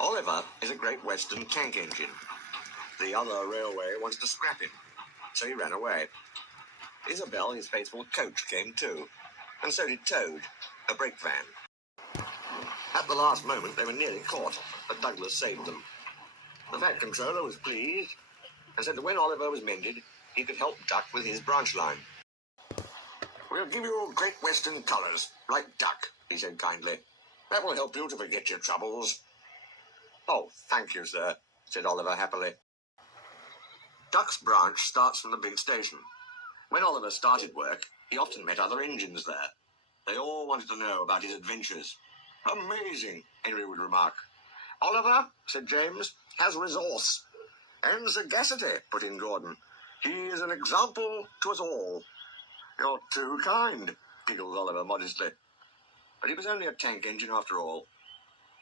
Oliver is a Great Western tank engine. The other railway wanted to scrap him, so he ran away. Isabel, his faithful coach, came too, and so did Toad, a brake van. At the last moment, they were nearly caught, but Douglas saved them. The Fat Controller was pleased, and said that when Oliver was mended, he could help Duck with his branch line. "We'll give you Great Western colours, like Duck," he said kindly. "That will help you to forget your troubles." "Oh, thank you, sir," said Oliver happily. Duck's branch starts from the big station. When Oliver started work, he often met other engines there. They all wanted to know about his adventures. "Amazing," Henry would remark. "Oliver," said James, "has resource." "And sagacity," put in Gordon. "He is an example to us all." "You're too kind," giggled Oliver modestly. But he was only a tank engine after all.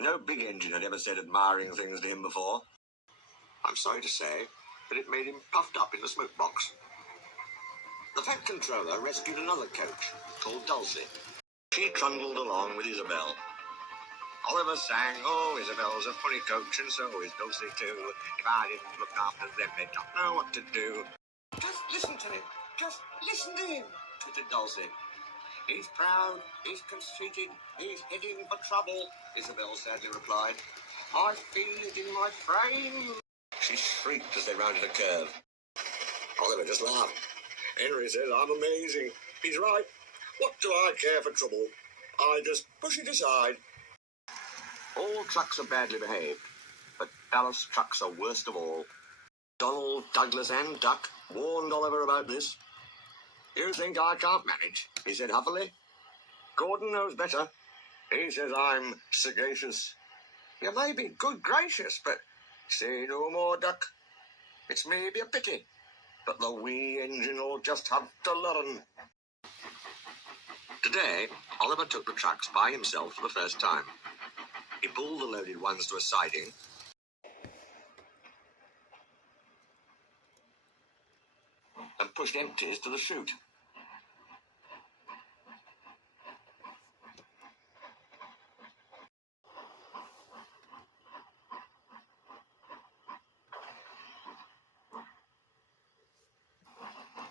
No big engine had ever said admiring things to him before. I'm sorry to say that it made him puffed up in the smoke box. The Fat Controller rescued another coach, called Dulcie. She trundled along with Isabel. Oliver sang, "Oh, Isabel's a funny coach, and so is Dulcie too. If I didn't look after them, they'd not know what to do." "Just listen to him. Just listen to him," twittered Dulcie. "He's proud, he's conceited, he's heading for trouble," Isabel sadly replied. "I feel it in my frame." She shrieked as they rounded a curve. Oliver just laughed. Henry says, "I'm amazing. He's right. What do I care for trouble? I just push it aside." All trucks are badly behaved, but ballast trucks are worst of all. Donald, Douglas and Duck warned Oliver about this. "You think I can't manage," he said huffily. "Gordon knows better. He says I'm sagacious." "You may be good gracious, but—" "Say no more, Duck. It's maybe a pity, but the wee engine'll just have to learn." Today, Oliver took the trucks by himself for the first time. He pulled the loaded ones to a siding and pushed empties to the chute.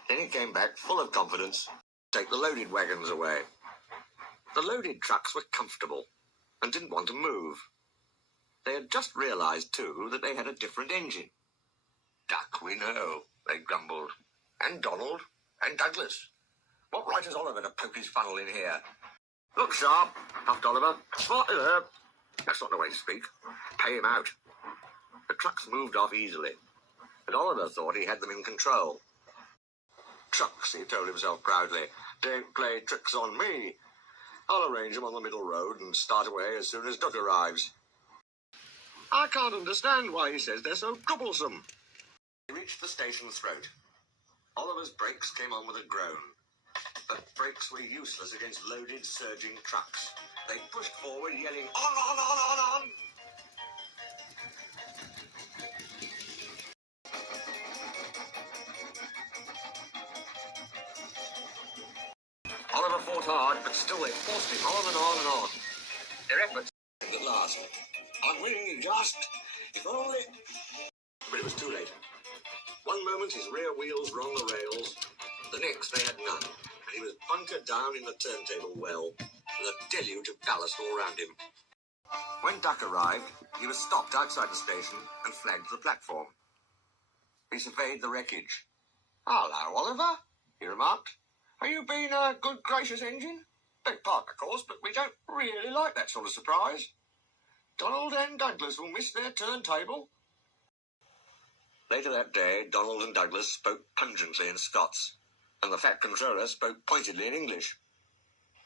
Then he came back full of confidence to take the loaded wagons away. The loaded trucks were comfortable and didn't want to move. They had just realized, too, that they had a different engine. "Duck, we know," they grumbled. "And Donald, and Douglas. What right has Oliver to poke his funnel in here?" "Look sharp," puffed Oliver. "Smarty there." "That's not the way to speak. Pay him out." The trucks moved off easily, but Oliver thought he had them in control. "Trucks," he told himself proudly, "don't play tricks on me. I'll arrange them on the middle road and start away as soon as Duck arrives." "I can't understand why he says they're so troublesome." He reached the station throat. Oliver's brakes came on with a groan, but brakes were useless against loaded, surging trucks. They pushed forward, yelling, "On, on, on, on, on!" Oliver fought hard, but still they forced him on and on and on. Their efforts at last. "I'm winning," he gasped. "If only—" But it was too late. One moment his rear wheels were on the rails, the next they had none, and he was bunkered down in the turntable well, with a deluge of ballast all round him. When Duck arrived, he was stopped outside the station and flagged to the platform. He surveyed the wreckage. "Hello, Oliver," he remarked. "Are you being a good gracious engine? Beg pardon, of course, but we don't really like that sort of surprise. Donald and Douglas will miss their turntable." Later that day, Donald and Douglas spoke pungently in Scots, and the Fat Controller spoke pointedly in English.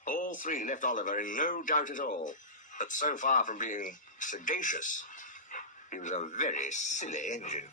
All three left Oliver in no doubt at all that so far from being sagacious, he was a very silly engine.